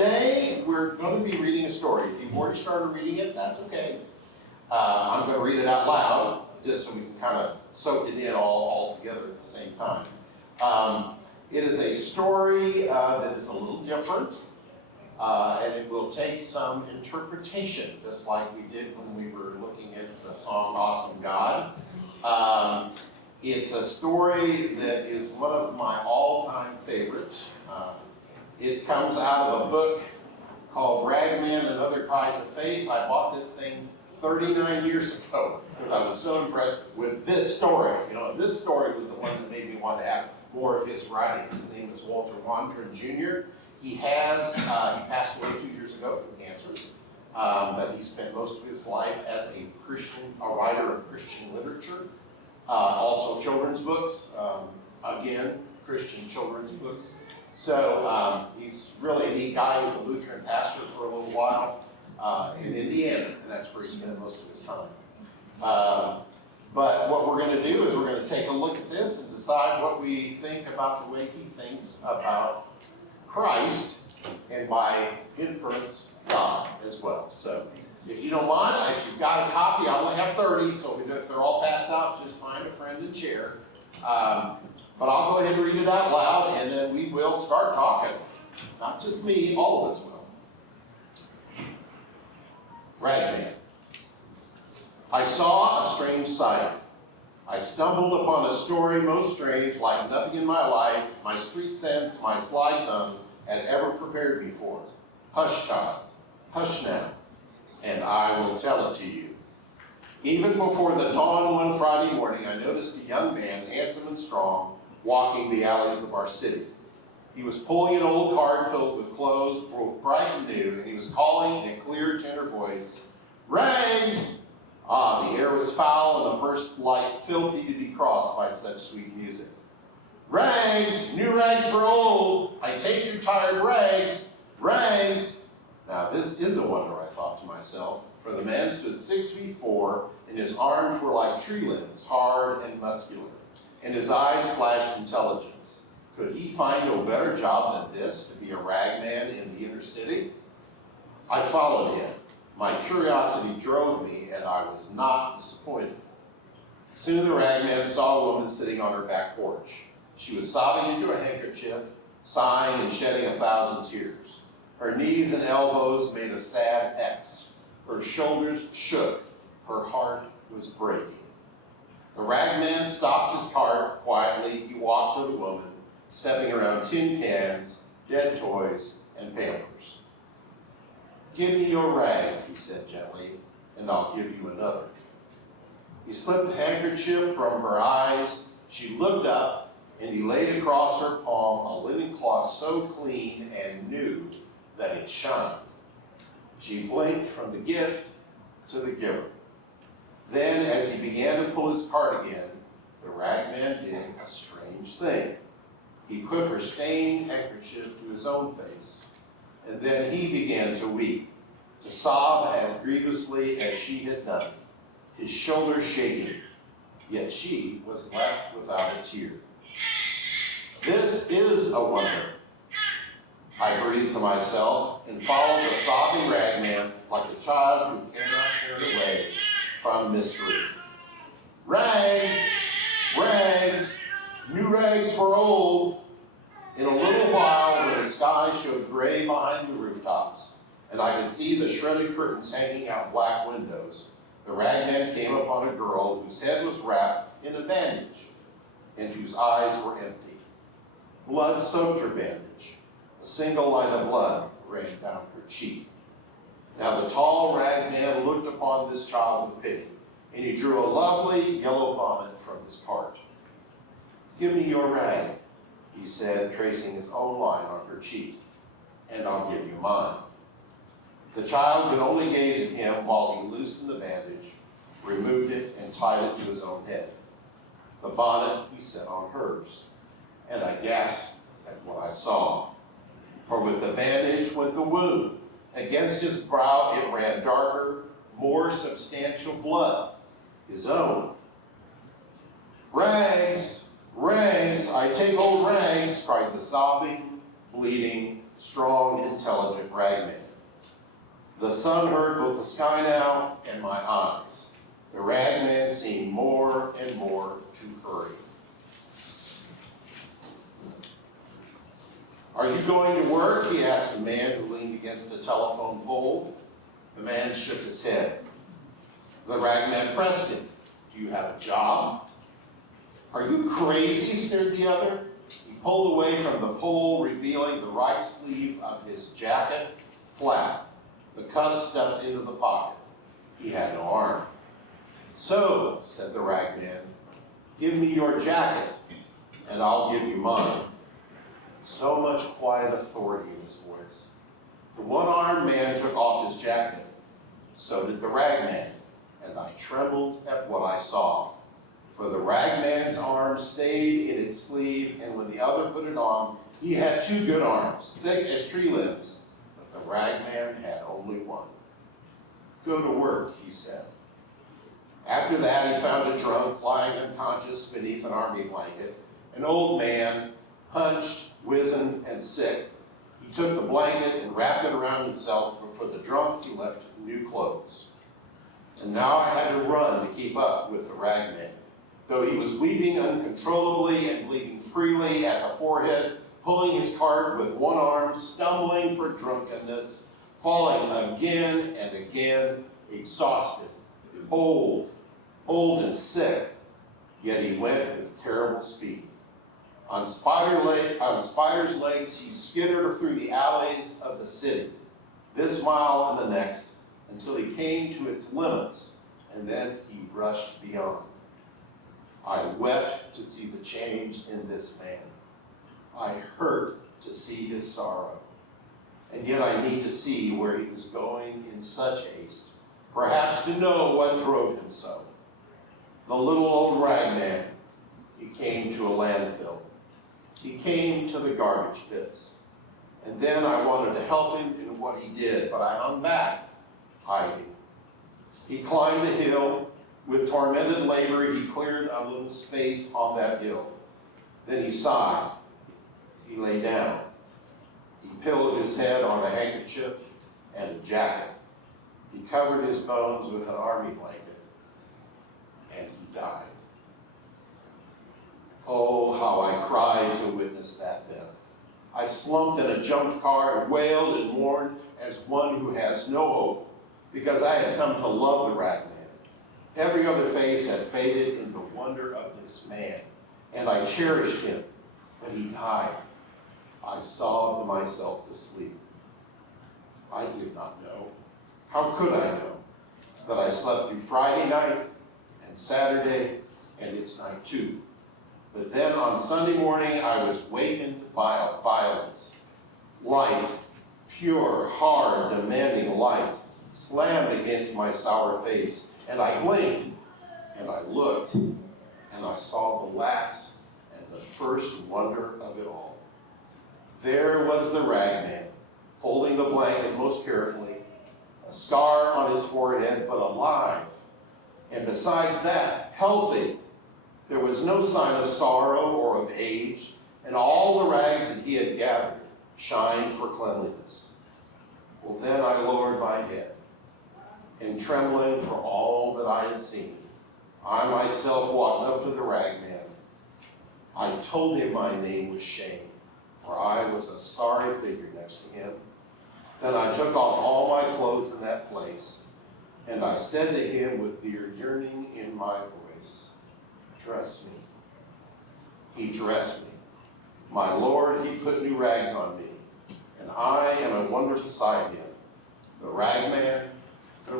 today we're going to be reading a story. If you've already started reading it, that's okay. I'm going to read it out loud, just so we can kind of soak it in all together at the same time. It is a story that is a little different, and it will take some interpretation, just like we did when we were looking at the song Awesome God. It's a story that is one of my all-time favorites. It comes out of a book called Ragman and Other Cries of Faith. I bought this thing 39 years ago because I was so impressed with this story. You know, this story was the one that made me want to have more of his writings. His name is Walter Wandron Jr. He passed away 2 years ago from cancer, but he spent most of his life as a writer of Christian literature, also children's books, again, Christian children's books. So he's really a neat guy. He was a Lutheran pastor for a little while in Indiana, and that's where he spent most of his time. But what we're going to do is we're going to take a look at this and decide what we think about the way he thinks about Christ, and by inference, God as well. So if you don't mind, if you've got a copy, I only have 30, so if they're all passed out, just find a friend and share. But I'll go ahead and read it out loud, and then we will start talking. Not just me, all of us will. Ragman. I saw a strange sight. I stumbled upon a story most strange, like nothing in my life, my street sense, my sly tongue had ever prepared me for. Hush, child. Hush now, and I will tell it to you. Even before the dawn one Friday morning, I noticed a young man, handsome and strong, walking the alleys of our city. He was pulling an old cart filled with clothes, both bright and new, and he was calling in a clear tenor voice, "Rags!" Ah, the air was foul and the first light filthy to be crossed by such sweet music. "Rags! New rags for old! I take your tired rags! Rags!" Now this is a wonder, I thought to myself, for the man stood 6 feet 4, and his arms were like tree limbs, hard and muscular, and his eyes flashed intelligence. Could he find no better job than this, to be a ragman in the inner city? I followed him. My curiosity drove me, and I was not disappointed. Soon the ragman saw a woman sitting on her back porch. She was sobbing into a handkerchief, sighing and shedding 1,000 tears. Her knees and elbows made a sad X. Her shoulders shook. Her heart was breaking. The ragman stopped his cart quietly. He walked to the woman, stepping around tin cans, dead toys, and Pampers. "Give me your rag," he said gently, "and I'll give you another." He slipped the handkerchief from her eyes. She looked up, and he laid across her palm a linen cloth so clean and new that it shone. She blinked from the gift to the giver. Then, as he began to pull his cart again, the ragman did a strange thing. He put her stained handkerchief to his own face, and then he began to weep, to sob as grievously as she had done, his shoulders shaking, yet she was left without a tear. "This is a wonder," I breathed to myself, and followed the sobbing ragman like a child who cannot turn away from mystery. "Rags! Rags! New rags for old!" In a little while, when the sky showed gray behind the rooftops, and I could see the shredded curtains hanging out black windows, the ragman came upon a girl whose head was wrapped in a bandage, and whose eyes were empty. Blood soaked her bandage. A single line of blood ran down her cheek. Now the tall ragman looked upon this child with pity, and he drew a lovely yellow bonnet from his cart. "Give me your rag," he said, tracing his own line on her cheek, "and I'll give you mine." The child could only gaze at him while he loosened the bandage, removed it, and tied it to his own head. The bonnet he set on hers, and I gasped at what I saw. For with the bandage went the wound. Against his brow it ran darker, more substantial blood, his own. "Rags! Rags! I take old rags!" cried the sobbing, bleeding, strong, intelligent ragman. The sun hurt both the sky now and my eyes. The ragman seemed more and more to hurry. Are you going to work? He asked a man who leaned against a telephone pole. The man shook his head. The ragman pressed him. Do you have a job? Are you crazy? Sneered the other. He pulled away from the pole, revealing the right sleeve of his jacket flat, the cuffs stuffed into the pocket. He had no arm. So, said the ragman, give me your jacket, and I'll give you mine. So much quiet authority in his voice. The one-armed man took off his jacket. So did the ragman, and I trembled at what I saw. For the ragman's arm stayed in its sleeve, and when the other put it on, he had two good arms, thick as tree limbs, but the ragman had only one. Go to work, he said. After that, he found a drunk lying unconscious beneath an army blanket, an old man, hunched, wizened, and sick. He took the blanket and wrapped it around himself, but for the drunk, he left new clothes. And now I had to run to keep up with the ragman. Though he was weeping uncontrollably and bleeding freely at the forehead, pulling his cart with one arm, stumbling for drunkenness, falling again and again, exhausted, old and sick, yet he went with terrible speed. On spider's legs, he skittered through the alleys of the city, this mile and the next, until he came to its limits, and then he rushed beyond. I wept to see the change in this man. I hurt to see his sorrow. And yet I need to see where he was going in such haste, perhaps to know what drove him so. The little old ragman, he came to a landfill. He came to the garbage pits. And then I wanted to help him in what he did, but I hung back, hiding. He climbed a hill. With tormented labor, he cleared a little space on that hill. Then he sighed. He lay down. He pillowed his head on a handkerchief and a jacket. He covered his bones with an army blanket. And he died. Oh, how I cried to witness that death. I slumped in a junked car and wailed and mourned as one who has no hope, because I had come to love the ragman. Every other face had faded in the wonder of this man, and I cherished him, but he died. I sobbed myself to sleep. I did not know. How could I know that I slept through Friday night and Saturday and its night too? But then on Sunday morning, I was wakened by a violence. Light, pure, hard, demanding light, slammed against my sour face. And I blinked, and I looked, and I saw the last and the first wonder of it all. There was the ragman, folding the blanket most carefully, a scar on his forehead, but alive. And besides that, healthy. There was no sign of sorrow or of age, and all the rags that he had gathered shined for cleanliness. Well, then I lowered my head, and trembling for all that I had seen, I myself walked up to the ragman. I told him my name was Shame, for I was a sorry figure next to him. Then I took off all my clothes in that place, and I said to him with dear yearning in my voice, dress me. He dressed me. My Lord, he put new rags on me, and I am a wonder beside him, the ragman, the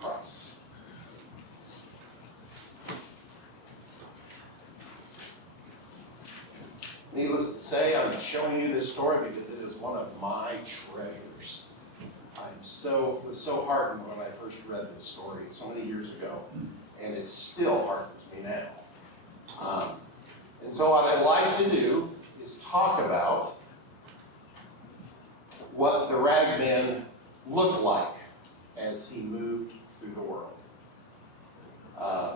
Christ. Needless to say, I'm showing you this story because it is one of my treasures. It was so heartened when I first read this story so many years ago, and it still heartens me now. And so what I'd like to do is talk about what the ragman looked like as he moved through the world,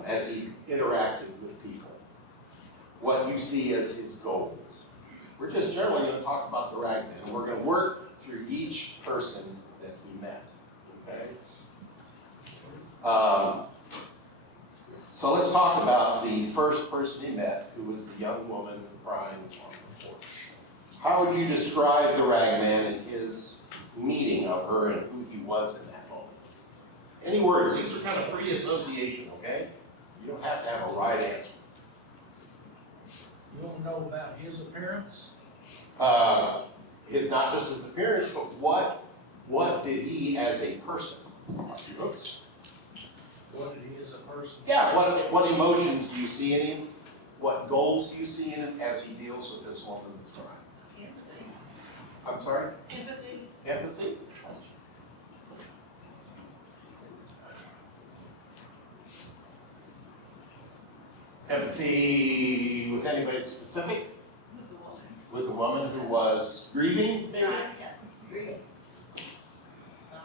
as he interacted with people, what you see as his goals. We're just generally going to talk about the ragman, and we're going to work through each person that he met. Okay? So let's talk about the first person he met, who was the young woman crying on the porch. How would you describe the ragman and his meeting of her and who he was in that moment? Any words? These are kind of free association, okay? You don't have to have a right answer. You want to know about his appearance? Not just his appearance, but what did he as a person? What did he as a person? Yeah, what emotions do you see in him? What goals do you see in him as he deals with this woman that's crying? Empathy. I'm sorry? Empathy. Empathy? Empathy with anybody specific? With the woman. With the woman who was grieving, maybe? Yeah, grief. Sorrow.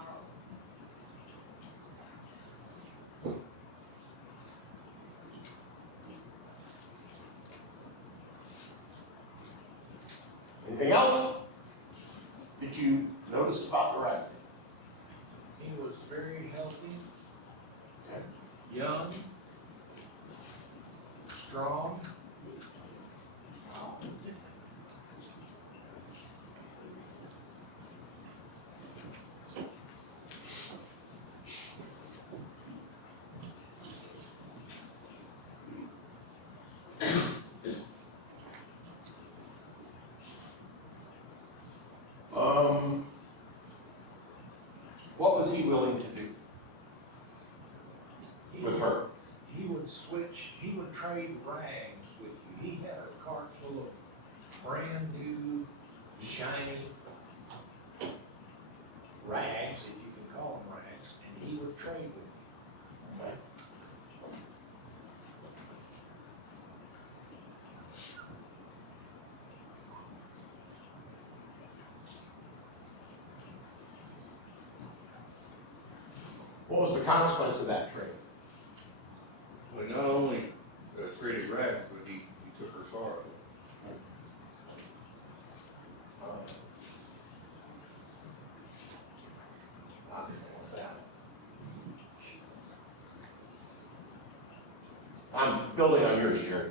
Anything else? Did you notice about the ragman? He was very healthy, Okay. young, strong. What was he willing to do with her? He would switch, he would trade rags with you. He had a cart full of brand new, shiny rags, if you can call them rags, and he would trade with you. Okay. What was the consequence of that trade? Well, not only traded rags, but he took her sorrow. I didn't want that. I'm building on yours, Jerry.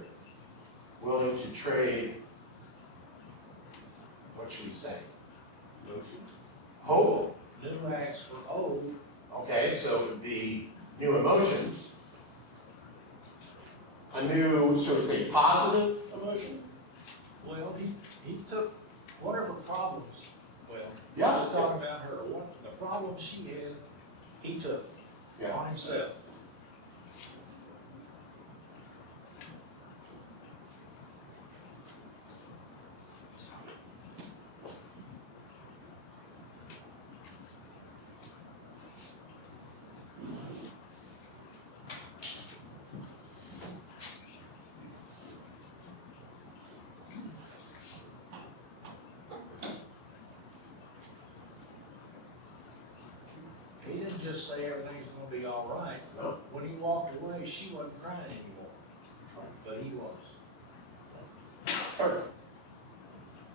Willing to trade, what should we say? Notion. Hope. New rags for old. Okay, so it would be new emotions. A new, so we say, positive emotion? Well, he took whatever problems, well, Yeah. I was talking about her, what the problems she had, he took Yeah. on himself. He didn't just say everything's gonna be all right. No. When he walked away, she wasn't crying anymore, but he was. Perfect.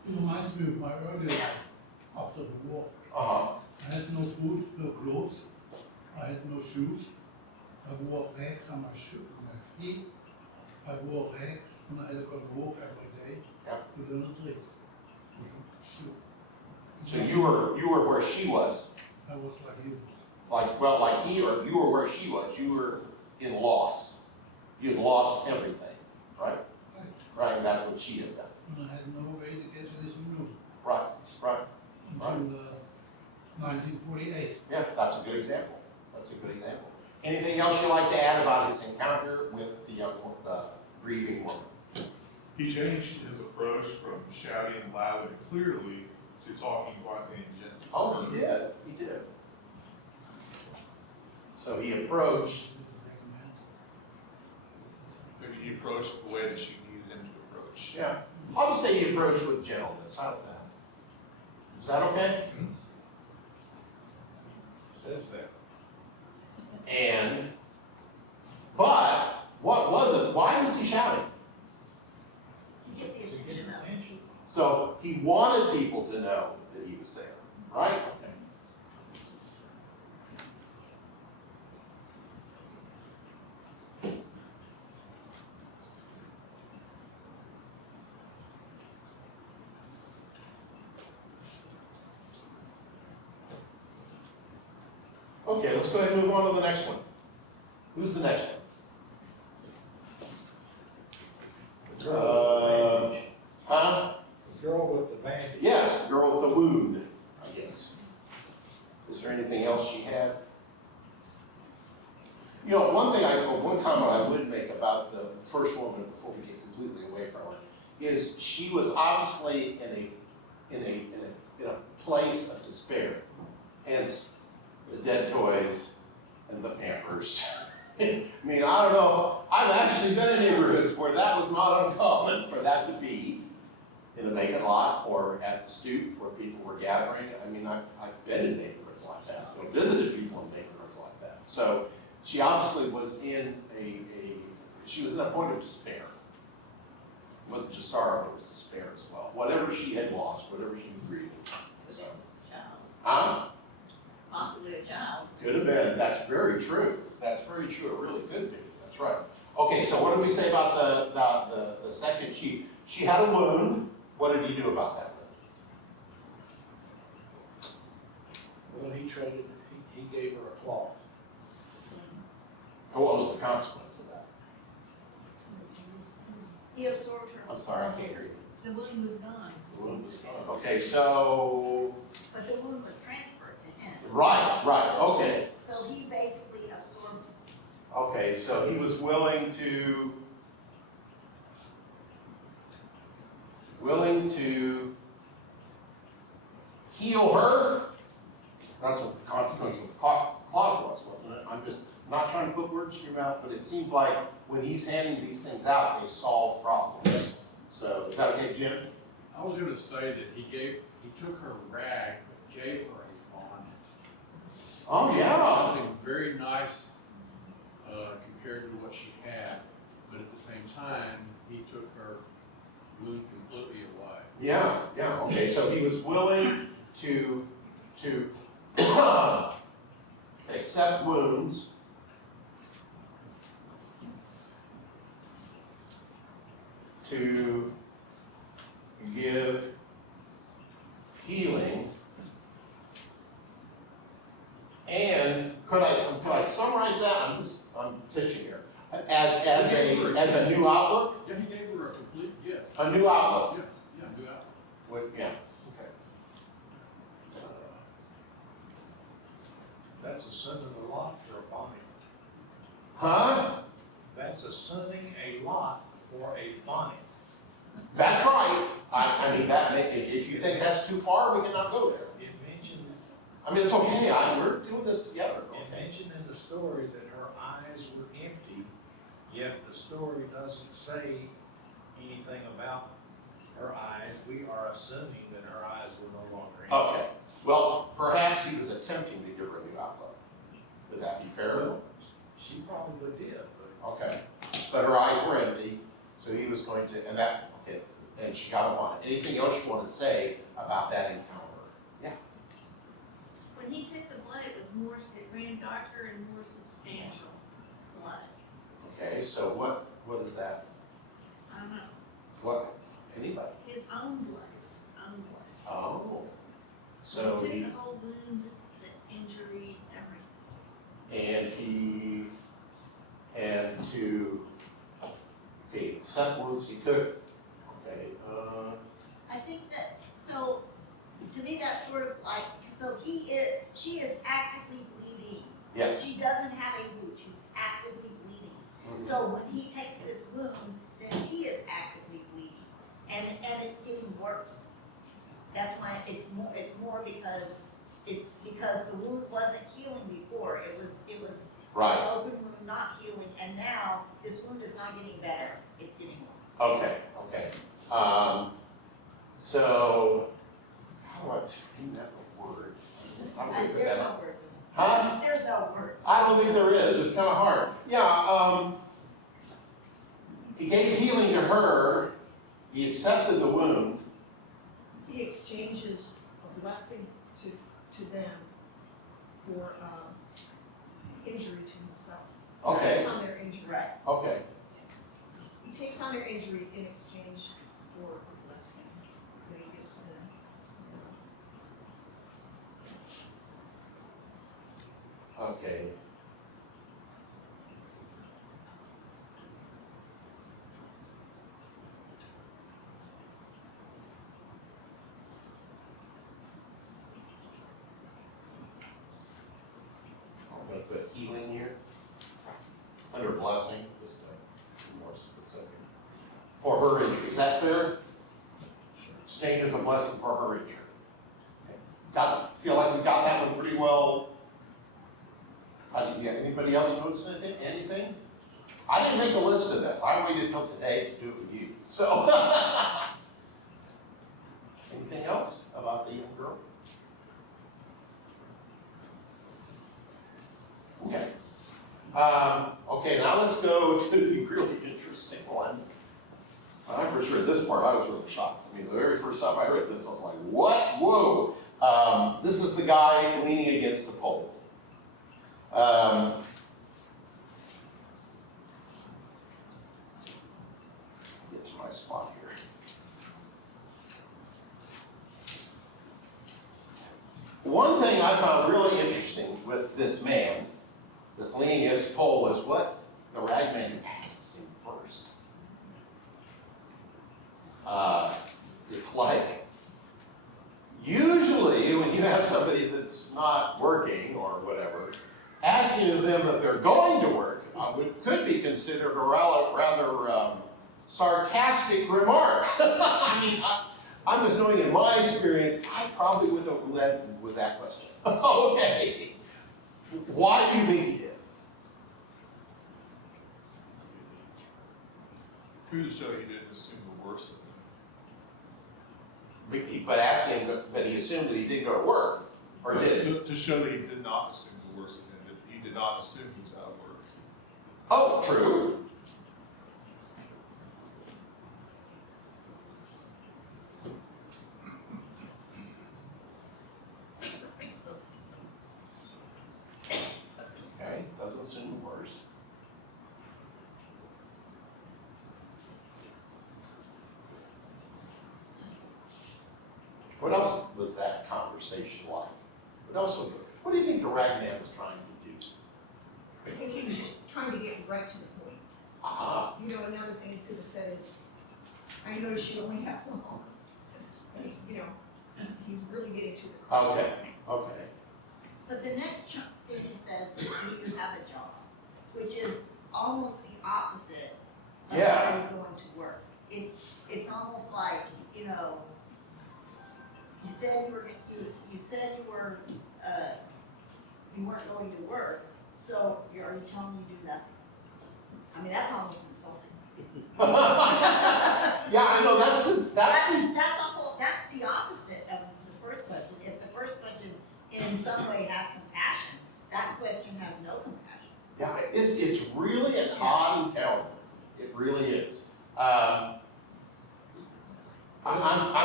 It reminds me of my earlier life after the war. Uh-huh. I had no food, no clothes, I had no shoes. I wore rags on my my feet. I wore rags and I had to go to work every day Yep. to learn to trade. So you were where she was, I was like he was. like he, or you were where she was. You were in loss. You had lost everything, right? Right. Right, and that's what she had done. And I had no way to get to this music Right, right. until 1948. Yeah, that's a good example. That's a good example. Anything else you'd like to add about his encounter with the grieving woman? He changed his approach from shouting loud and clearly to talking quietly and gently. Oh, he did. He did. So he approached. Maybe he approached the way that she needed him to approach. Yeah. I'll just say he approached with gentleness. How's that? Is that okay? Says that. But what was it? Why was he shouting? To get the To get attention of. So So he wanted people to know that he was there, right? Okay. Okay, let's go ahead and move on to the next one. Who's the next one? The girl with the bandage. Huh? The girl with the bandage. Yes, the girl with the wound, I guess. Is there anything else she had? You know, one comment I would make about the first woman before we get completely away from her is she was obviously in a place of despair. Hence the dead toys and the Pampers. I mean, I don't know. I've actually been in neighborhoods where that was not uncommon for that to be in the vacant lot or at the stoop where people were gathering. I mean, I've been in neighborhoods like that, you know, visited people in neighborhoods like that. So she obviously was in she was in a point of despair. It wasn't just sorrow, it was despair as well. Whatever she had lost, whatever she was grieving. Was it a child? Huh? Possibly a child. Could have been. That's very true. That's very true. It really could be. That's right. Okay, so what did we say about the second? She had a wound. What did he do about that wound? Well, he gave her a cloth. And what was the consequence of that? He absorbed her. I'm sorry, I can't hear you. The wound was gone, The wound was gone. Okay, so but the wound was transferred to him. right, okay. So he basically absorbed it. Okay, so he was willing to heal her. That's what the consequence of the clause was, wasn't it? I'm just not trying to put words in your mouth, but it seems like when he's handing these things out, they solve problems. So, is that okay, Jim? I was gonna say that he took her rag, but gave her a bonnet. Oh, yeah. Something very nice, compared to what she had, but at the same time, he took her wound completely away. Yeah, okay, so he was willing to accept wounds, to give healing, and could I summarize that? I'm pitching here. As a new outlook? Yeah, he gave her a complete gift. A new outlook. Yeah, do that. Yeah, okay. That's a sending a lot for a bonnet. Huh? That's a sending a lot for a bonnet. That's right. I mean, if you think that's too far, we cannot go there. It mentioned, I mean, it's okay, we're doing this together. it mentioned in the story that her eyes were empty, yet the story doesn't say anything about her eyes. We are assuming that her eyes were no longer empty. Okay, well, perhaps he was attempting to give her a new outlook. Would that be fair? Well, she probably did, but Okay, but her eyes were empty, so he was going to, okay, and she got him on it. Anything else you want to say about that encounter? Yeah. When he took the blood, it ran darker and more substantial blood. Okay, so what is that? I don't know, What, anybody? his own blood, his own blood. Oh, so He he, took the whole wound, the injury, everything. okay, accept wounds he took, okay, I think that, so, to me, that's sort of like, she is actively bleeding. yes. She doesn't have a wound, she's actively bleeding. Mhm. So when he takes this wound, then he is actively bleeding, and it's getting worse. That's why it's more because the wound wasn't healing before, it was Right, an open wound not healing, and now this wound is not getting better, it's getting worse. okay. So, how do I frame that in a word? I don't think There's that- no word for Huh? that. There's no word. I don't think there is, it's kind of hard. Yeah, he gave healing to her, he accepted the wound, exchanges a blessing to them for, injury to himself. He Okay. takes on their injury. Right. Okay, He takes on their injury in exchange for the blessing that he gives to them. okay. I'm gonna put healing here, under blessing, just to be more specific. For her injury, is that fair? Exchanges a blessing for her injury. Okay. Feel like we got that one pretty well. Anybody else notice anything? I didn't make a list of this, I waited till today to do it with you, so. Anything else about the young girl? Okay. Okay, now let's go to the really interesting one. When I first read this part, I was really shocked. I mean, the very first time I read this, I was like, what? Whoa. This is the guy leaning against the pole. Get to my spot here. One thing I found really interesting with this man, this leaning against the pole, is what the ragman asks him first. It's like, usually when you have somebody that's not working or whatever, asking them if they're going to work could be considered a rather sarcastic remark. I mean, I'm just knowing in my experience, I probably wouldn't have led with that question. Okay. Why do you think he did? Who to show he didn't assume the worst of him? But asking, but he assumed that he did go to work, or did he? To show that he did not assume the worst of him, that he did not assume he was out of work. Oh, true. Okay, doesn't assume the worst. What else was that conversation like? What else was it? What do you think the ragman was trying to do? I think he was just trying to get right to the point. Ah, You know, another thing he could have said is, I noticed you only have one arm. You know, he's really getting to the crux. okay, okay. But the next thing it says is, do you have a job? Which is almost the opposite of Yeah. are you going to work? It's almost like, you know, you said you weren't going to work, so are you telling me you do nothing? I mean, that's almost insulting. Yeah, I know, that's That's the opposite of the first question. If the first question in some way has compassion, that question has no compassion. yeah, it's really an odd encounter. It really is. I'm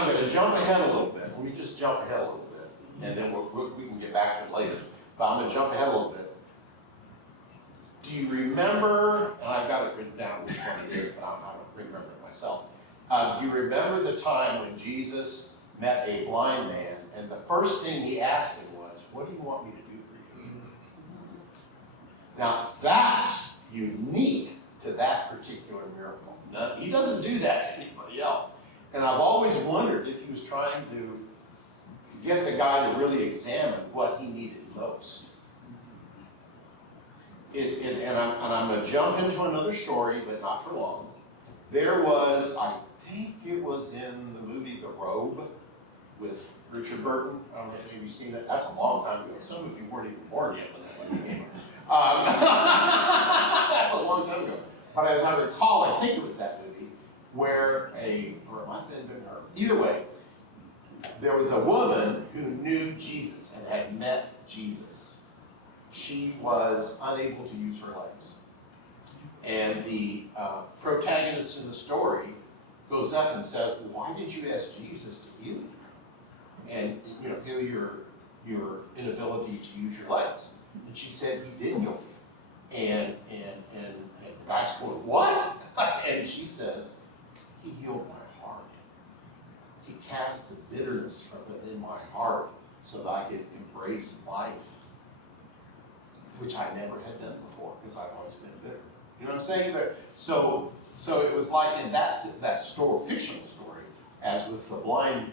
going to jump ahead a little bit. Let me just jump ahead a little bit, and then we can get back to it later. But I'm going to jump ahead a little bit. Do you remember, and I've got it written down which one it is, but I don't remember it myself. Do you remember the time when Jesus met a blind man, and the first thing he asked him was, what do you want me to do for you? Now, that's unique to that particular miracle. No, he doesn't do that to anybody else. And I've always wondered if he was trying to get the guy to really examine what he needed most. And I'm going to jump into another story, but not for long. There was, I think it was in the movie The Robe with Richard Burton. I don't know if any of you seen it. That's a long time ago. Some of you weren't even born yet when that one came out. That's a long time ago. But as I recall, I think it was that movie where or it might have been her. Either way, there was a woman who knew Jesus and had met Jesus. She was unable to use her legs. And the protagonist in the story goes up and says, why did you ask Jesus to heal you? and heal your inability to use your legs. And she said, he did heal me. And the guy's going, what? And she says, he healed my heart. He cast the bitterness from within my heart so that I could embrace life, which I never had done before because I've always been bitter. You know what I'm saying? So it was like, and that's that story, fictional story, as with the blind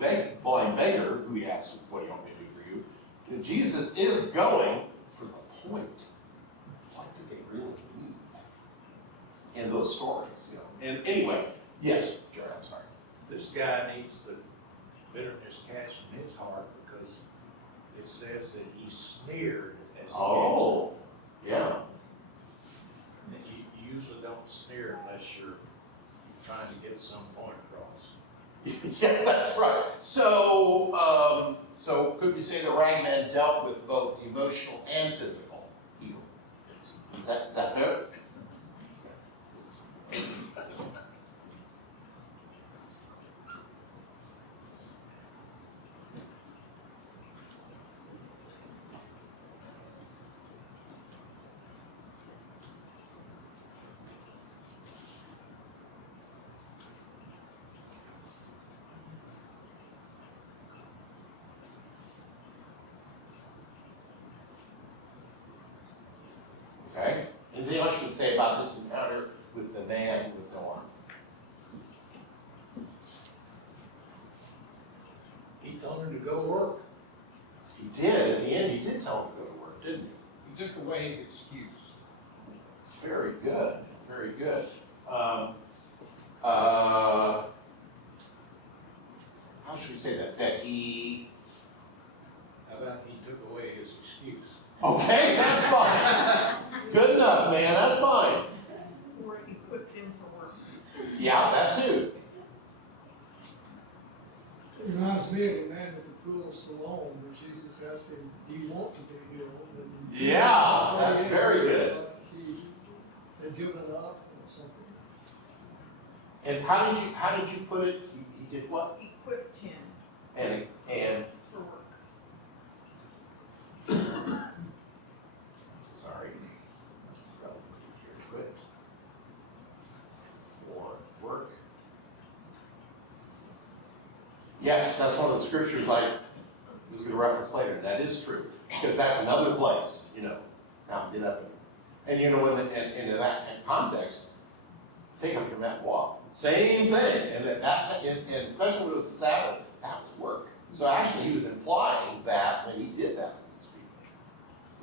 beggar who he asks, what do you want me to do for you? And Jesus is going for the point. What do they really need in those stories? And anyway, yes, Jerry, I'm sorry. This guy needs the bitterness cast from his heart because it says that he sneered as he Oh, yeah. answered. And you usually don't sneer unless you're trying to get some point across. Yeah, that's right. So, so could we say the ragman dealt with both emotional and physical evil? Is that fair? Okay. Anything else you would say about this encounter with the man with no arm? He told him to go work. He did. At the end, he did tell him to go to work, didn't he? He took away his excuse. Very good. Very good. How should we say that? That he. How about he took away his excuse? Okay, that's fine. Good enough, man. That's fine. Or equipped him for work. Yeah, that too. It reminds me of the man at the pool of Siloam, where Jesus asked him, do you want to be healed? And Yeah, that's very good. it's like he had given up or something. And how did you put it? He did what? Equipped him And for work. sorry. Spell here, equipped for work. Yes, that's one of the scriptures I was going to reference later. That is true. Because that's another place, now get up and in that context, take up your mat and walk. Same thing. And and especially when it was the Sabbath, that was work. So actually he was implying that when he did that with these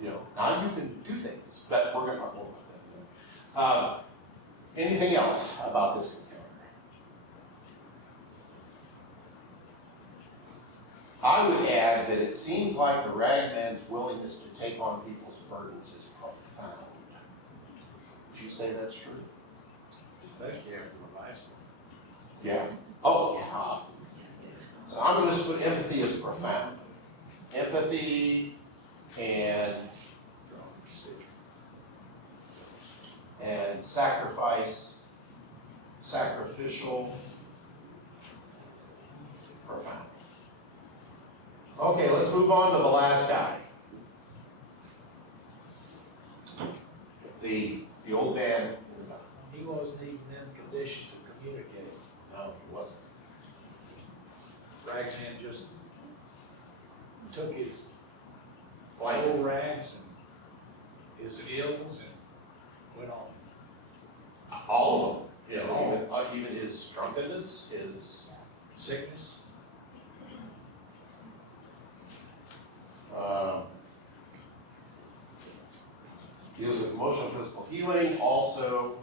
people. Now you can do things, but we're going to talk more about that. Anything else about this encounter? I would add that it seems like the ragman's willingness to take on people's burdens is profound. Would you say that's true? Especially after the last one. Yeah. Oh, yeah. So I'm going to put empathy as profound. Empathy and sacrifice, sacrificial, profound. Okay, let's move on to the last guy. The old man in the boat. He wasn't even in condition to communicate. No, he wasn't. Ragman just took his old rags and his ills and went on. All of them. Even his drunkenness, his Sickness. deals with emotional and physical healing, also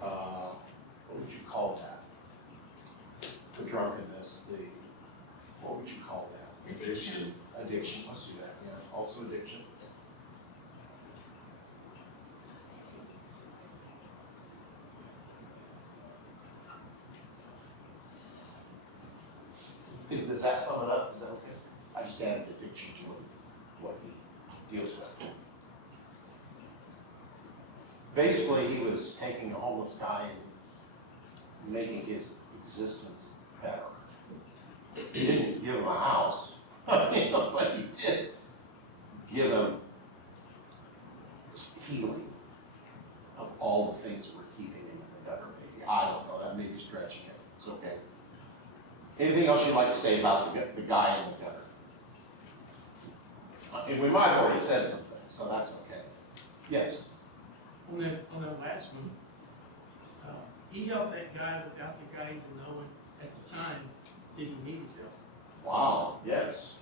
what would you call that? The drunkenness, what would you call that? Addiction. Addiction, let's do that, yeah, also addiction. Does that sum it up? Is that okay? I just added addiction to what he deals with. Basically, he was taking a homeless guy making his existence better. He didn't give him a house, but he did give him this healing of all the things that were keeping him in the gutter, maybe. I don't know, that may be stretching it. It's okay. Anything else you'd like to say about the guy in the gutter? And we might have already said something, so that's okay. Yes? On that last one, he helped that guy without the guy even knowing at the time that he needed help. Wow, yes.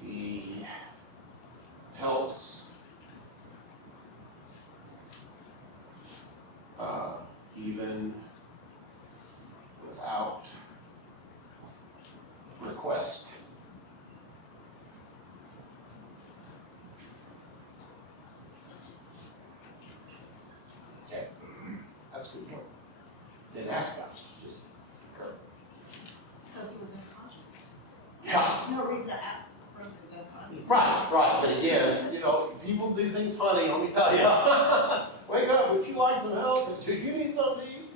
He helps even without request. Okay, that's a good point. Didn't ask about it, just occurred. Because he was unconscious. Yeah. No reason to ask the person who's unconscious. Right, but again, people do things funny, let me tell you. Wake up, would you like some help? Do you need something to eat?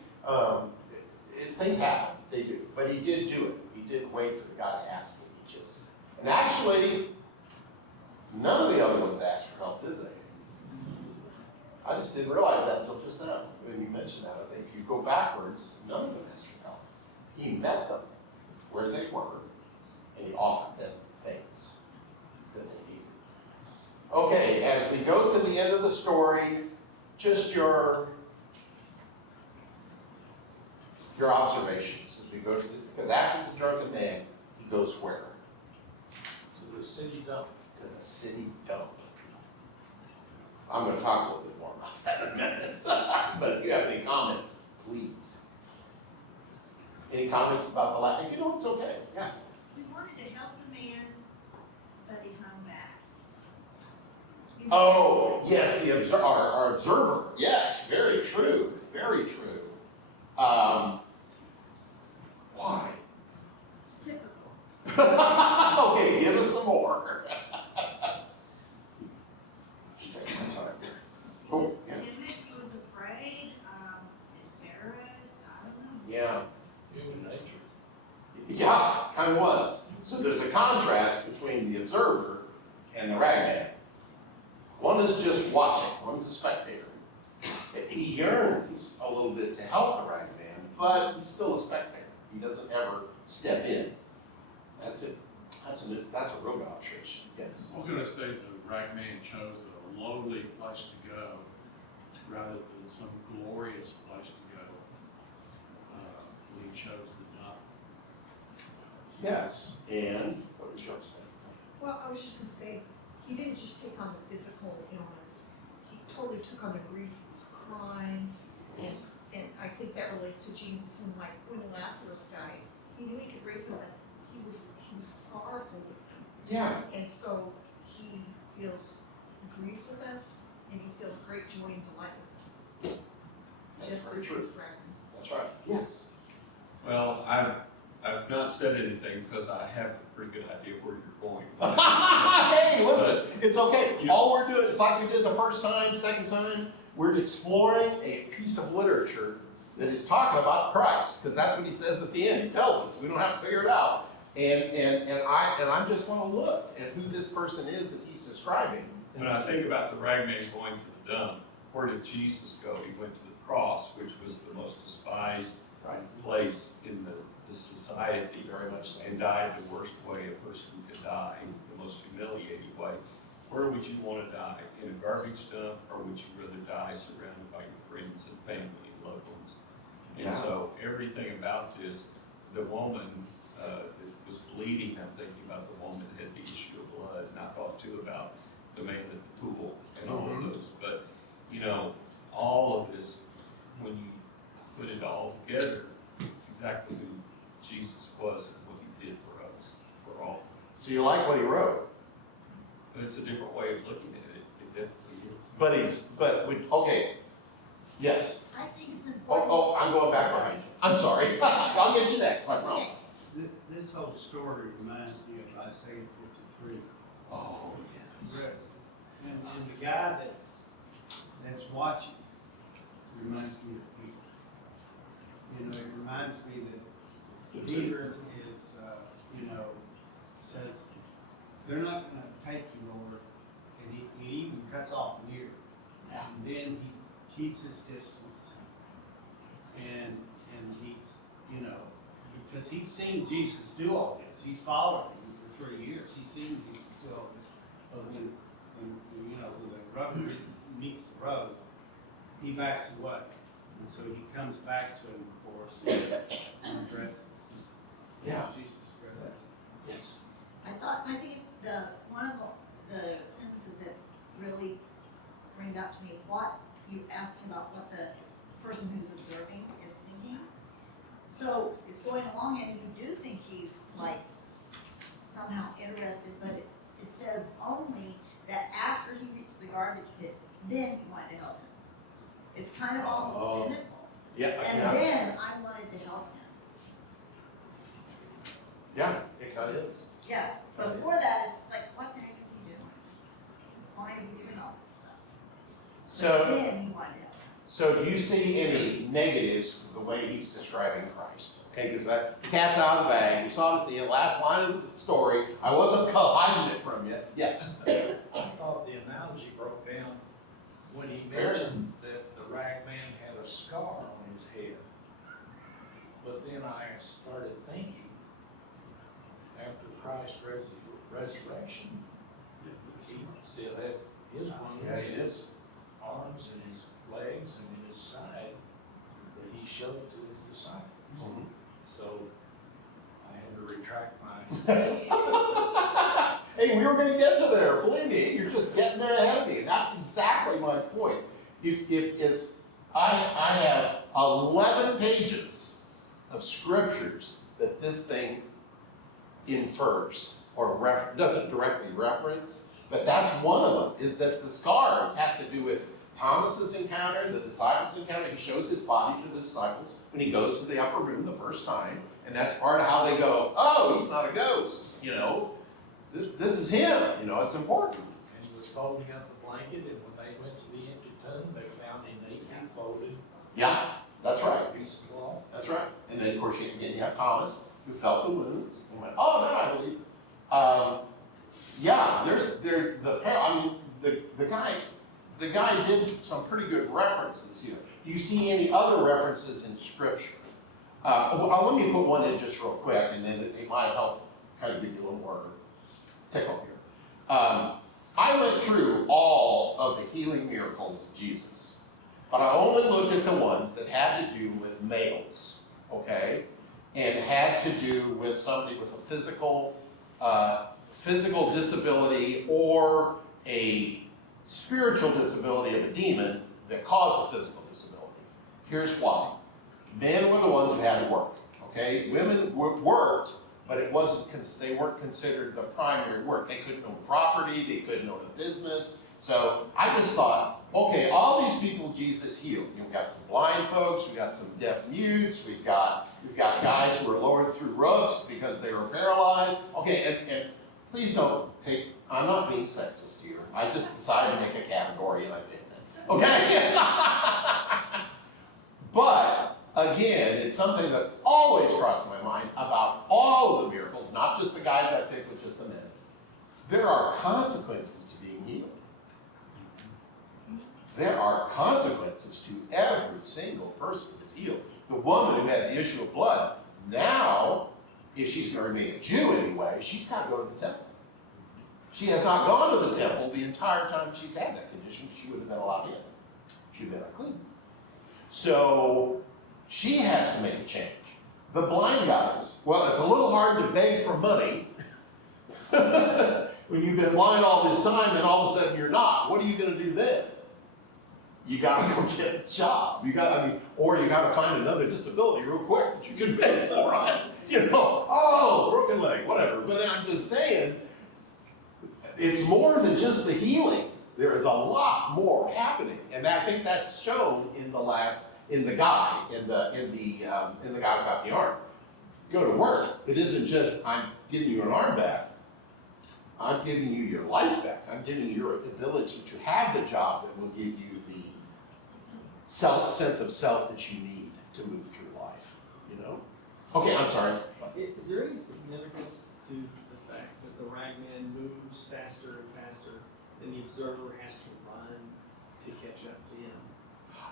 Things happen, they do, but he did do it. He did wait for the guy to ask him. And actually, none of the other ones asked for help, did they? I just didn't realize that until just now, when you mentioned that. I think if you go backwards, none of them asked for help. He met them where they were, and he offered them things that they needed. Okay, as we go to the end of the story, just your observations as we go to because after the drunken man, he goes where? To the city dump. To the city dump. I'm going to talk a little bit more about that in a minute. But if you have any comments, please. Any comments about the last? If you don't, it's okay. Yes. We wanted to help the man, but he hung back. Oh, yes, our observer. Yes, very true. Very true. Why? It's typical. Okay, give us some more. Just take my time here. He was Oh, yeah. timid, he was afraid, embarrassed, I don't know. Yeah. Human nature. Yeah, kind of was. So there's a contrast between the observer and the ragman. One is just watching, one's a spectator. He yearns a little bit to help the ragman, but he's still a spectator. He doesn't ever step in. That's it. That's a real good observation. Yes. I was going to say the right man chose a lowly place to go rather than some glorious place to go. When he chose the dump. Yes. And what did you have to say? Well, I was just gonna say, he didn't just take on the physical illness, he totally took on the grief, he was crying, and I think that relates to Jesus, and like when Lazarus died, he knew he could raise him, but he was sorrowful with him. Yeah. And so he feels grief with us, and he feels great joy and delight with us. That's Just very as true. his record. That's right. Yes. Well, I've not said anything because I have a pretty good idea where you're going. Hey, listen, it's okay. All we're doing, it's like we did the first time, second time, we're exploring a piece of literature that is talking about Christ, because that's what he says at the end. He tells us we don't have to figure it out. And I'm just going to look at who this person is that he's describing. When I think about the ragman going to the dump, where did Jesus go? He went to the cross, which was the most despised place in the society, Very much so. and died the worst way a person could die, the most humiliating way. Where would you want to die? In a garbage dump, or would you rather die surrounded by your friends and family and loved ones? Yeah. And so everything about this, the woman that was bleeding, I'm thinking about the woman that had the issue of blood, and I thought too about the man at the pool and all of those. But, all of this, when you put it all together, it's exactly who Jesus was and what he did for us, for all. So you like what he wrote? But it's a different way of looking at it. It definitely is. Okay. Yes. I think it's important. Oh, I'm going back behind you. I'm sorry. I'll get you next, I promise. This whole story reminds me of Isaiah 53. Oh, yes. And the guy that's watching, reminds me of Peter. You know, it reminds me that Peter is, says, they're not gonna take you, Lord, and he even cuts off an ear. Yeah. And then he keeps his distance. And he's, because he's seen Jesus do all this. He's followed him for 3 years. He's seen Jesus do all this. But when the rubber meets the road, he backs away. And so he comes back to him, of course, and addresses. Yeah. Jesus addresses him. Yes. I think it's one of the sentences that really brings out to me what you asked about what the person who's observing is thinking. So it's going along and you do think he's like somehow interested, but it says only that after he reached the garbage pits, then he wanted to help him. It's kind of almost cynical. Yeah. And then I wanted to help him. Yeah, it kind of is. Yeah, before that, it's like, what the heck is he doing? Why is he doing all this stuff? So, Then he wanted to help. so do you see any negatives of the way he's describing Christ? Okay, because the cat's out of the bag. We saw it at the last line of the story. I wasn't hiding it from you. Yes. I thought the analogy broke down when he mentioned that the rag man had a scar on his head. But then I started thinking, after Christ's resurrection, he still had his wounds, Yeah, he his arms and his legs and his side that he showed to his disciples. Mhm. So I had to retract my. Hey, we were going to get to there. Believe me, you're just getting there ahead of me. And that's exactly my point. I have 11 pages of scriptures that this thing infers or doesn't directly reference, but that's one of them, is that the scars have to do with Thomas's encounter, the disciples' encounter. He shows his body to the disciples when he goes to the upper room the first time, and that's part of how they go, oh, he's not a ghost, this is him, it's important. And he was folding up the blanket, and when they went to the empty tomb, they found him neatly folded. Yeah, that's right. Piece of cloth. That's right. And then, of course, you have Thomas, who felt the wounds and went, oh, now I believe. The guy did some pretty good references here. Do you see any other references in Scripture? Let me put one in just real quick, and then it might help kind of give you a little more tickle here. I went through all of the healing miracles of Jesus, but I only looked at the ones that had to do with males, okay? And had to do with somebody with a physical disability or a spiritual disability of a demon that caused a physical disability. Here's why. Men were the ones who had to work, okay? Women worked, but they weren't considered the primary work. They couldn't own property, they couldn't own a business. So I just thought, okay, all these people Jesus healed. We've got some blind folks, we've got some deaf mutes, we've got guys who were lowered through roofs because they were paralyzed. Okay, and please don't take, I'm not being sexist here. I just decided to make a category and I did that. Okay? But, again, it's something that's always crossed my mind about all of the miracles, not just the guys I picked with just the men. There are consequences to being healed. There are consequences to every single person who's healed. The woman who had the issue of blood, now, if she's going to remain a Jew anyway, she's got to go to the temple. She has not gone to the temple the entire time she's had that condition. She would have been allowed in. She would have been unclean. So she has to make a change. The blind guys, well, it's a little hard to beg for money when you've been blind all this time and all of a sudden you're not. What are you going to do then? You got to go get a job. Or you got to find another disability real quick that you can beg for, right? Broken leg, whatever. But I'm just saying, it's more than just the healing. There is a lot more happening, and I think that's shown in the guy without the arm. Go to work. It isn't just I'm giving you an arm back. I'm giving you your life back. I'm giving you your ability to have the job that will give you sense of self that you need to move through life, you know? Okay, I'm sorry. Is there any significance to the fact that the ragman moves faster and faster, and the observer has to run to catch up to him?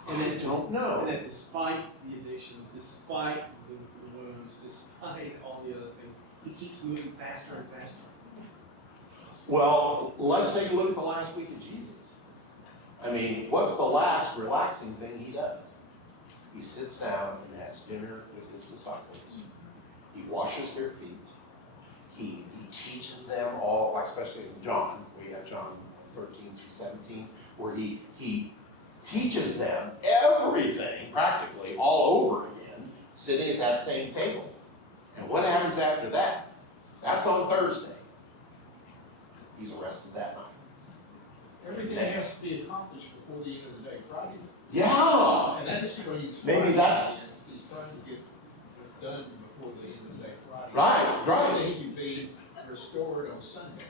And I don't know. And that despite the addictions, despite the wounds, despite all the other things, he keeps moving faster and faster. Well, let's take a look at the last week of Jesus. I mean, what's the last relaxing thing he does? He sits down and has dinner with his disciples. He washes their feet. He teaches them all, like especially in John, we got John 13 through 17, where he teaches them everything practically all over again, sitting at that same table. And what happens after that? That's on Thursday. He's arrested that night. Everything has to be accomplished before the end of the day, Friday. Yeah! And that's where he's. Maybe that's- He's trying to get it done before the end of the day, Friday. Right. So that he can be restored on Sunday.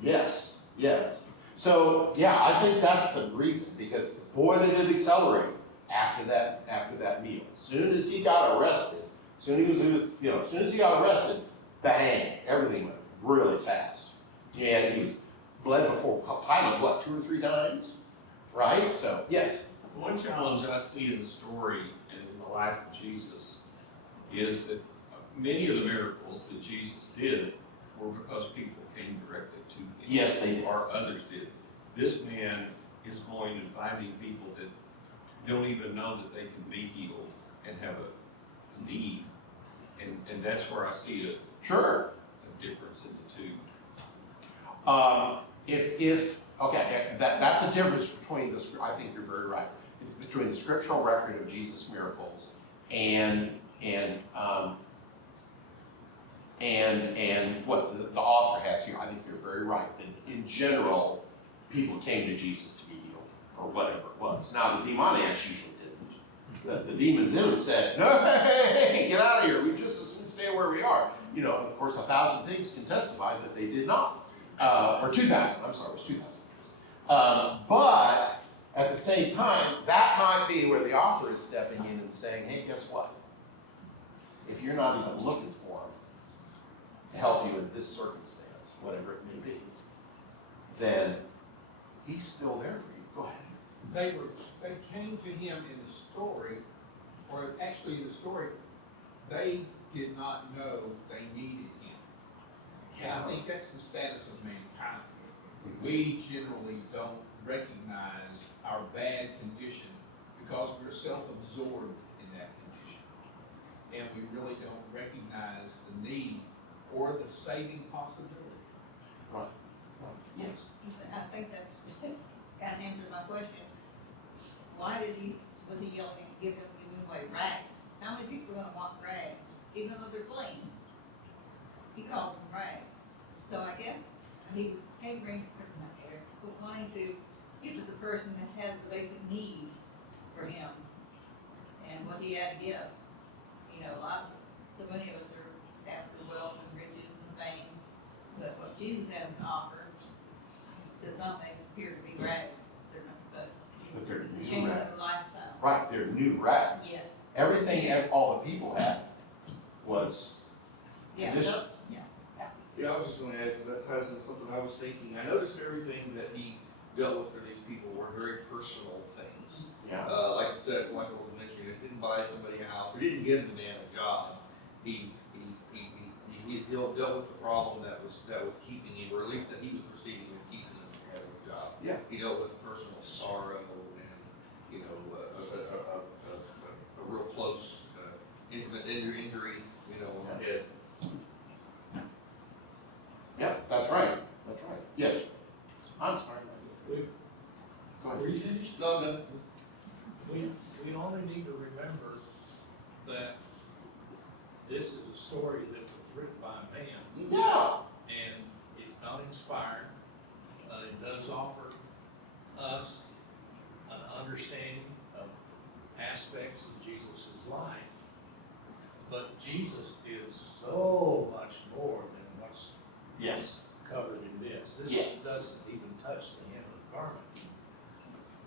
Yes, yes. So, yeah, I think that's the reason, because boy, did it accelerate after that meal. As soon as he got arrested, as soon as he got arrested, bang, everything went really fast. And he was bled before Pilate, what, 2 or 3 times? Right? So, yes. One challenge I see in the story and in the life of Jesus is that many of the miracles that Jesus did were because people came directly to him. Yes, they did. Or others did. This man is going and finding people that don't even know that they can be healed and have a need. And that's where I see Sure. a difference in the two. That's a difference between I think you're very right, between the scriptural record of Jesus' miracles and what the author has here. I think you're very right, that in general, people came to Jesus to be healed, or whatever it was. Now, the demoniacs usually didn't. The demons in them said, no, hey, get out of here, we just as soon stay where we are. You know, of course, 1,000 pigs can testify that they did not. Or 2,000, I'm sorry, it was 2,000. But at the same time, that might be where the author is stepping in and saying, hey, guess what? If you're not even looking for him to help you in this circumstance, whatever it may be, then he's still there for you. Go ahead. They came to him in the story, or actually in the story, they did not know they needed him. And I think that's the status of mankind. We generally don't recognize our bad condition because we're self-absorbed in that condition. And we really don't recognize the need or the saving possibility. Right. Yes. I think that's kind of answered my question. Why was he yelling and giving away rags? How many people are gonna want rags, even though they're clean? He called them rags. So I guess he was hammering, not there, but wanting to give to the person that has the basic need for him and what he had to give. You know, so many of us are after wealth and riches and fame, but what Jesus has to offer to some they appear to be rags. They're not, But they're the new change of rags. their lifestyle. Right, they're new rags. Yes. Everything all the people had was Yeah. conditions. Yeah. Yeah, I was just gonna add, because that ties into something I was thinking. I noticed everything that he dealt with for these people were very personal things. Yeah. Like I said, like I was mentioning, he didn't buy somebody a house, or didn't give the man a job. He dealt with the problem that was keeping him, or at least that he was perceiving as keeping him from having a job. Yeah. He dealt with personal sorrow and, you know, a real close, intimate injury, you know, on the head. Yeah, that's right. That's right. Yes. I'm sorry. Go ahead. Were you finished? No. We only need to remember that this is a story that was written by a man, Yeah. and it's not inspired. It does offer us an understanding of aspects of Jesus' life, but Jesus is so much more than what's Yes. covered in this. This Yes. doesn't even touch the hem of the garment.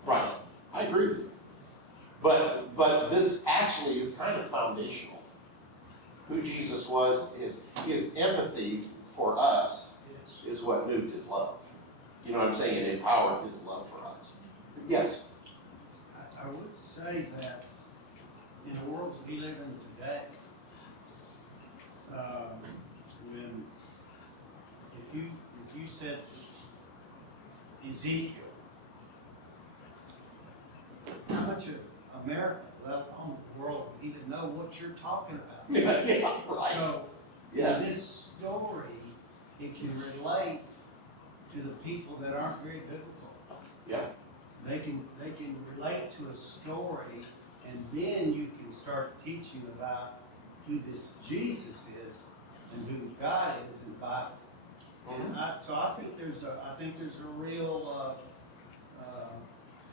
Right. I agree with you. But this actually is kind of foundational. Who Jesus was, his empathy for us is what moved his love. You know what I'm saying? It empowered his love for us. Yes? I would say that in the world we live in today, when if you said Ezekiel, how much of America, let alone the world, would even know what you're talking about? Yeah, right. So, Yes. this story, it can relate to the people that aren't very biblical. Yeah. They can relate to a story, and then you can start teaching about who this Jesus is and who God is in the Bible. Mhm. So I think there's a real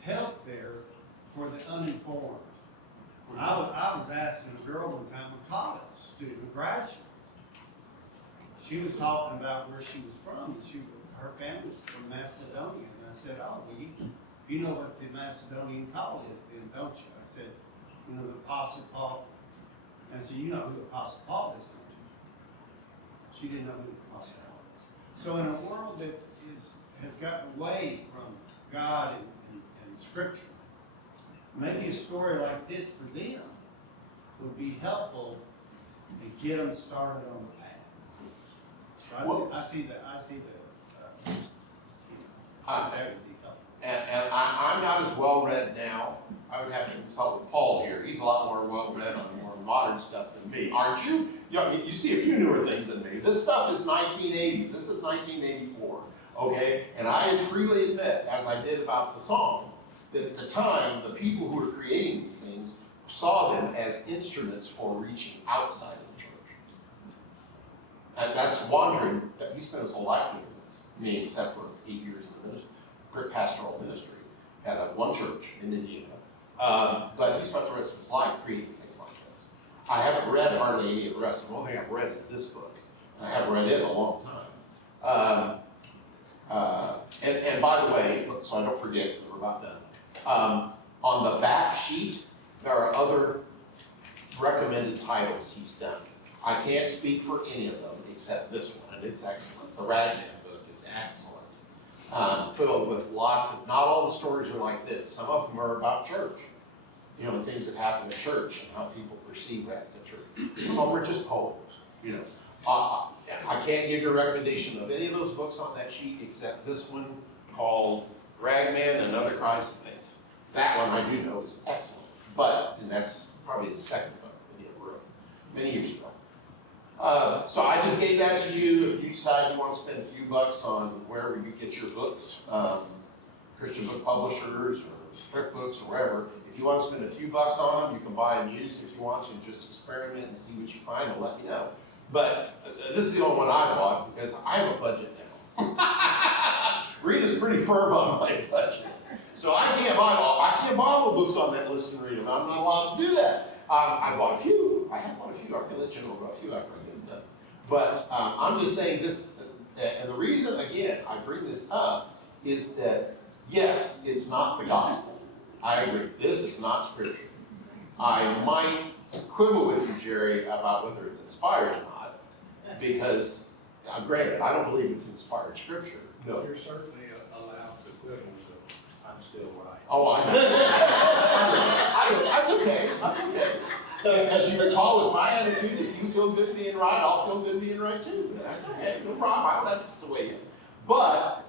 help there for the uninformed. I was asking a girl one time, a college student, a graduate. She was talking about where she was from. Her family was from Macedonia, and I said, "Oh, well, you know what the Macedonian call is, then, don't you?" I said, "You know the Apostle Paul." And I said, "You know who the Apostle Paul is, don't you?" She didn't know who the Apostle Paul is. So in a world that has gotten away from God and Scripture, maybe a story like this for them would be helpful to get them started on the path. So I see the that would be helpful. And I'm not as well read now. I would have to consult with Paul here. He's a lot more well read on more modern stuff than me, aren't you? You see a few newer things than me. This stuff is 1980s. This is 1984. Okay? And I freely admit, as I did about the song, that at the time, the people who were creating these things saw them as instruments for reaching outside of the church. And that's wandering, that he spent his whole life doing this. I mean, except for 8 years in the ministry, pastoral ministry at one church in Indiana. But he spent the rest of his life creating things like this. I haven't read hardly any of the rest of them. The only thing I've read is this book. And I haven't read it in a long time. And by the way, so I don't forget, because we're about done. On the back sheet, there are other recommended titles he's done. I can't speak for any of them except this one, and it's excellent. The Ragman book is excellent. Filled with lots of, not all the stories are like this. Some of them are about church, you know, and things that happen to church and how people perceive that to church. Some of them are just poems, you know. I can't give you a recommendation of any of those books on that sheet except this one called Ragman and Other Cries of Faith. That one I do know is excellent, and that's probably the second book that he ever wrote, many years ago. So I just gave that to you. If you decide you want to spend a few bucks on wherever you get your books, Christian book publishers or thrift books or wherever, if you want to spend a few bucks on them, you can buy them used if you want to. Just experiment and see what you find and let me know. But this is the only one I bought because I have a budget now. Rita's pretty firm on my budget. So I can't buy all the books on that list and read them. I'm not allowed to do that. I bought a few. I have bought a few. I can let you know about a few after I get them. But I'm just saying this, and the reason, again, I bring this up is that, yes, it's not the gospel. I agree. This is not scripture. I might quibble with you, Jerry, about whether it's inspired or not, because, granted, I don't believe it's inspired scripture. No. You're certainly allowed to quibble, so I'm still right. Oh, I know. That's okay. That's okay. As you recall, with my attitude, if you feel good being right, I'll feel good being right too. That's okay. No problem. I don't have to weigh in. But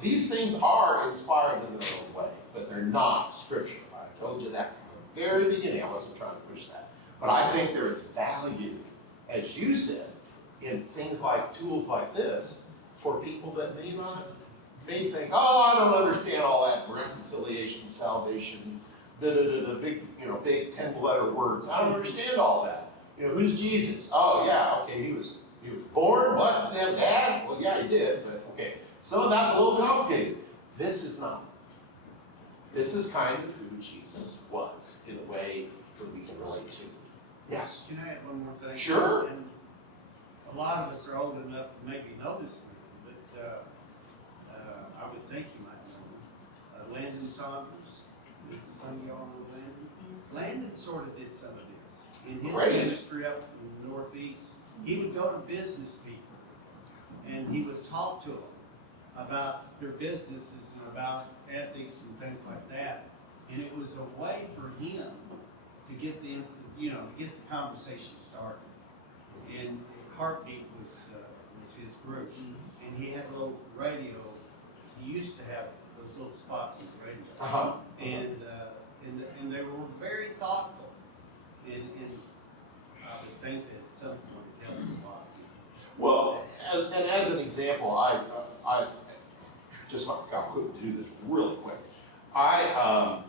these things are inspired in their own way, but they're not scripture. I told you that from the very beginning. I wasn't trying to push that. But I think there is value, as you said, in things like tools like this for people that may think, oh, I don't understand all that reconciliation, salvation, big 10-letter words. I don't understand all that. You know, who's Jesus? Oh yeah, okay, he was born. What? Didn't have a dad? Well, yeah, he did, but okay. So that's a little complicated. This is not. This is kind of who Jesus was in a way that we can relate to. Yes. Can I add one more thing? Sure. And a lot of us are old enough to maybe know this man, but I would think you might know him. Landon Saunders. Some of y'all know Landon. Landon sort of did some of this. In his Great. ministry up in the Northeast, he would go to business people and he would talk to them about their businesses and about ethics and things like that. And it was a way for him to get them, to get the conversation started. And Heartbeat was his group. And he had a little radio. He used to have those little spots on the radio. Uh-huh. And they were very thoughtful. And I would think that at some point it helped a lot. Well, and as an example, I just got quick to do this really quick. I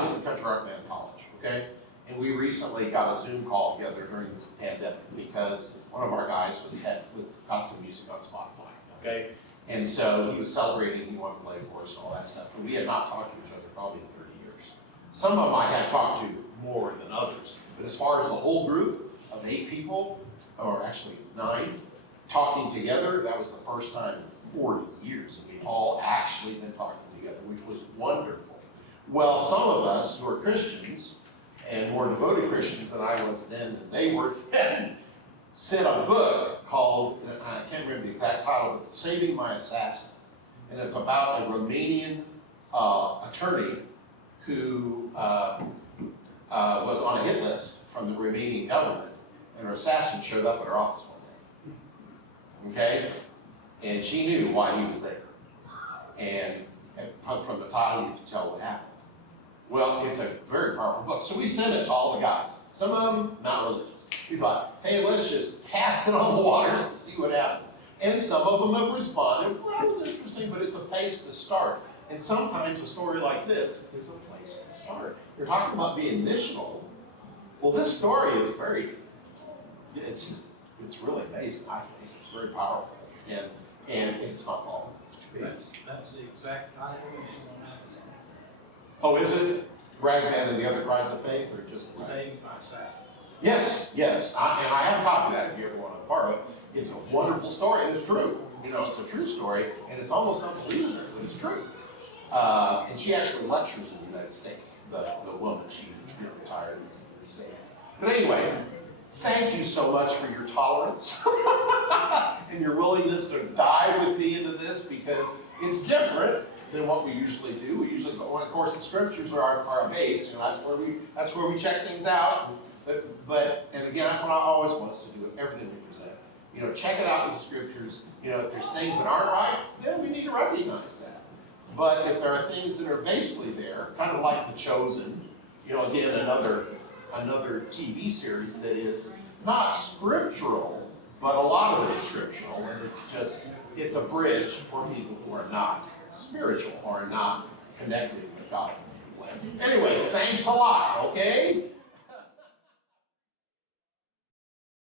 was in Country Art Man College, okay? And we recently got a Zoom call together during the pandemic because one of our guys got some music on Spotify, okay? And so he was celebrating, he wanted to play for us and all that stuff. And we had not talked to each other probably in 30 years. Some of them I had talked to more than others. But as far as the whole group of 8 people, or actually 9, talking together, that was the first time in 40 years that we've all actually been talking together, which was wonderful. Well, some of us who are Christians, and more devoted Christians than I was then and they were then, sent a book called, I can't remember the exact title, but Saving My Assassin. And it's about a Romanian attorney who was on a hit list from the Romanian government, and her assassin showed up at her office one day. Okay? And she knew why he was there. And from the title, you can tell what happened. Well, it's a very powerful book. So we sent it to all the guys. Some of them, not religious. We thought, hey, let's just cast it on the waters and see what happens. And some of them have responded, well, that was interesting, but it's a place to start. And sometimes a story like this is a place to start. You're talking about being missional. Well, this story is it's really amazing, I think. It's very powerful. And it's not long. That's the exact title, and it's on Amazon. Oh, is it Ragman and the Other Cries of Faith, or just Saving My Assassin. Yes. And I have a copy of that if you ever want to borrow it. It's a wonderful story, and it's true. It's a true story, and it's almost unbelievable, but it's true. And she actually lectures in the United States. The woman, she retired in the States. But anyway, thank you so much for your tolerance and your willingness to dive with me into this, because it's different than what we usually do. We usually, of course, the scriptures are our base. That's where we check things out. But and again, that's what I always want us to do with everything we present. Check it out with the scriptures. If there's things that aren't right, then we need to recognize that. But if there are things that are basically there, kind of like The Chosen, again, another TV series that is not scriptural, but a lot of it is scriptural, and it's a bridge for people who are not spiritual or not connected with God in any way. Anyway, thanks a lot, okay?